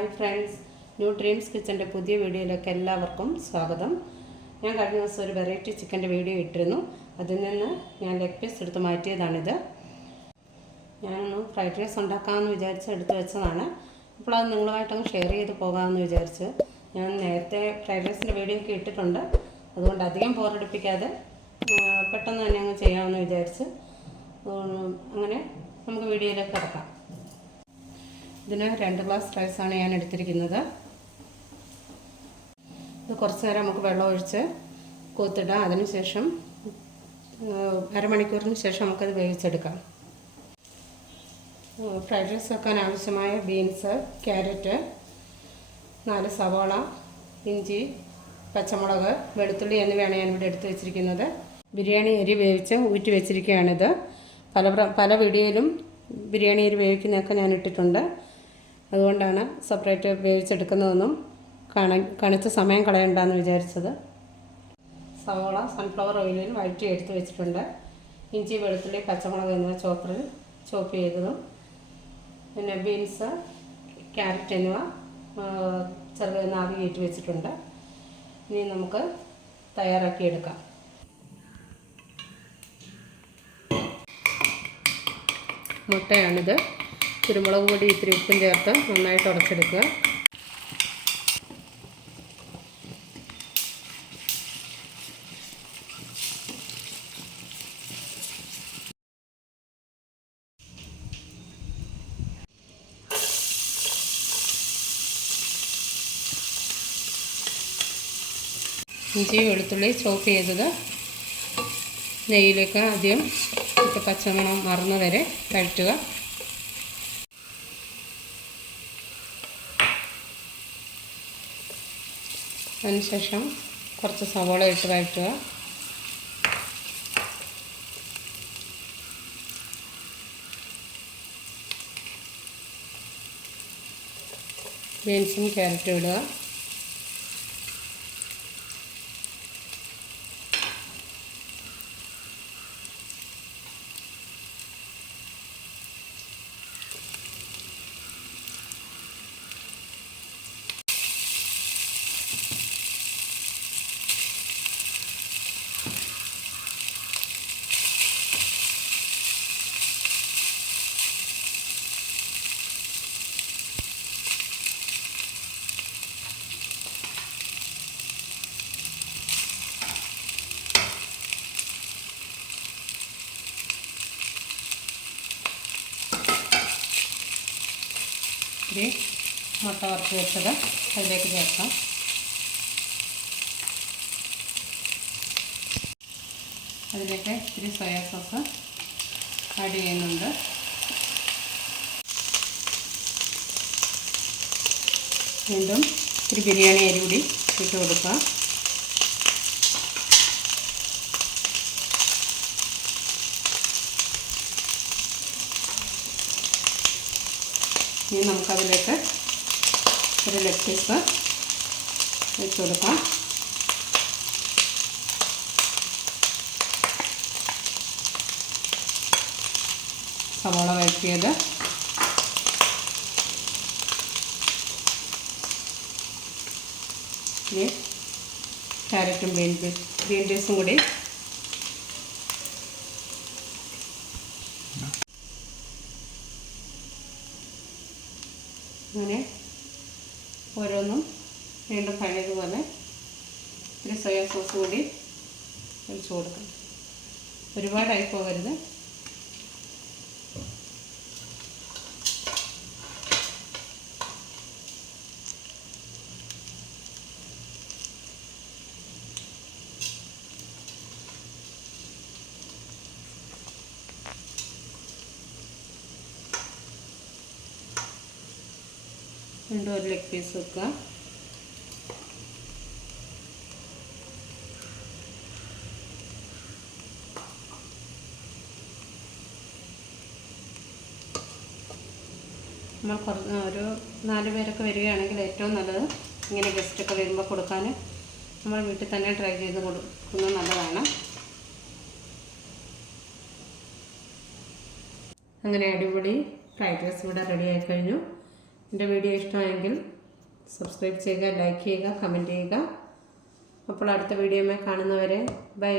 Hi friends, new dreams കിച്ചൻ്റെ പുതിയ വീഡിയോയിലേക്ക് എല്ലാവർക്കും സ്വാഗതം. ഞാൻ കഴിഞ്ഞ ദിവസം ഒരു വെറൈറ്റി ചിക്കൻ്റെ വീഡിയോ ഇട്ടിരുന്നു. അതിൽ നിന്ന് ഞാൻ ലെഗ് പീസ് എടുത്ത് മാറ്റിയതാണിത്. ഞാനൊന്ന് ഫ്രൈഡ് റൈസ് ഉണ്ടാക്കാമെന്ന് വിചാരിച്ച് എടുത്ത് വെച്ചതാണ്. അപ്പോൾ അത് നിങ്ങളുമായിട്ടൊന്ന് ഷെയർ ചെയ്ത് പോകാമെന്ന് വിചാരിച്ച്. ഞാൻ നേരത്തെ ഫ്രൈഡ് റൈസിൻ്റെ വീഡിയോ ഒക്കെ ഇട്ടിട്ടുണ്ട്. അതുകൊണ്ട് അധികം ബോറടിപ്പിക്കാതെ പെട്ടെന്ന് തന്നെ അങ്ങ് ചെയ്യാമെന്ന് വിചാരിച്ച് അങ്ങനെ നമുക്ക് വീഡിയോയിലേക്ക് കിടക്കാം. ഇതിന് 2 ഗ്ലാസ് റൈസാണ് ഞാൻ എടുത്തിരിക്കുന്നത്. ഇത് കുറച്ച് നേരം നമുക്ക് വെള്ളം ഒഴിച്ച് കൂത്തിടാം. അതിനുശേഷം അരമണിക്കൂറിന് ശേഷം നമുക്കത് വേവിച്ചെടുക്കാം. ഫ്രൈഡ് റൈസ് വെക്കാൻ ആവശ്യമായ ബീൻസ്, ക്യാരറ്റ്, 4 സവാള, ഇഞ്ചി, പച്ചമുളക്, വെളുത്തുള്ളി എന്നിവയാണ് ഞാനിവിടെ എടുത്ത് വെച്ചിരിക്കുന്നത്. ബിരിയാണി അരി വേവിച്ച് ഊറ്റി വെച്ചിരിക്കുകയാണിത്. പല വീഡിയോയിലും ബിരിയാണി അരി വേവിക്കുന്നതൊക്കെ ഞാൻ ഇട്ടിട്ടുണ്ട്. അതുകൊണ്ടാണ് സെപ്പറേറ്റ് വേവിച്ചെടുക്കുന്നതെന്നും കാണിച്ച സമയം കളയണ്ടെന്ന് വിചാരിച്ചത്. സവോള സൺഫ്ലവർ ഓയിലിൽ വഴറ്റി എടുത്ത് വെച്ചിട്ടുണ്ട്. ഇഞ്ചി, വെളുത്തുള്ളി, പച്ചമുളക് എന്നിവ ചോപ്പറിൽ ചോപ്പ് ചെയ്തതും, പിന്നെ ബീൻസ്, ക്യാരറ്റ് എന്നിവ ചെറുതായി ആവി കയറ്റി വെച്ചിട്ടുണ്ട്. ഇനി നമുക്ക് തയ്യാറാക്കിയെടുക്കാം. മുട്ടയാണിത്. കുരുമുളക് പൊടി, ഇത്തിരി ഉപ്പും ചേർത്ത് നന്നായിട്ട് ഉടച്ചെടുക്കുക. ഇഞ്ചി, വെളുത്തുള്ളി ചോപ്പ് ചെയ്തത് നെയ്യിലേക്ക് ആദ്യം ഇട്ട് പച്ചമണം മറന്ന് വരെ വഴറ്റുക. അതിനുശേഷം കുറച്ച് സവാള ഇട്ട് വഴറ്റുക. ബീൻസും ക്യാരറ്റും ഇടുക. ഇത്തിരി മുട്ട വറുത്ത് വെച്ചത് അതിലേക്ക് ചേർക്കാം. അതിലേക്ക് ഇത്തിരി സോയാ സോസ് ആഡ് ചെയ്യുന്നുണ്ട്. വീണ്ടും ഇത്തിരി ബിരിയാണി അരി കൂടി ഇട്ട് കൊടുക്കുക. ഇനി നമുക്കതിലേക്ക് ഒരു ലെഗ് പീസ് വെച്ച് കൊടുക്കാം. സവാള വഴറ്റിയത്, ഇനി ക്യാരറ്റും ഗ്രീൻ പീസും കൂടി അങ്ങനെ ഓരോന്നും വീണ്ടും പഴയതുപോലെ ഇത്തിരി സോയാ സോസ് കൂടി ഒഴിച്ച് കൊടുക്കണം. ഒരുപാടായി പോകരുത്. വീണ്ടും ഒരു ലെഗ് പീസ് വെക്കുക. നമ്മൾ ഒരു 4 പേരൊക്കെ വരികയാണെങ്കിൽ ഏറ്റവും നല്ലത് ഇങ്ങനെ ഗസ്റ്റൊക്കെ വരുമ്പോൾ കൊടുക്കാൻ നമ്മൾ വീട്ടിൽ തന്നെ ട്രൈ ചെയ്ത് കൊടുക്കുന്നത് നല്ലതാണ്. അങ്ങനെ അടിപൊളി ഫ്രൈഡ് റൈസ് ഇവിടെ റെഡി ആയി കഴിഞ്ഞു. എൻ്റെ വീഡിയോ ഇഷ്ടമായെങ്കിൽ സബ്സ്ക്രൈബ് ചെയ്യുക, ലൈക്ക് ചെയ്യുക, കമൻറ്റ് ചെയ്യുക. അപ്പോൾ അടുത്ത വീഡിയോയുമായി കാണുന്നവരെ ബൈ.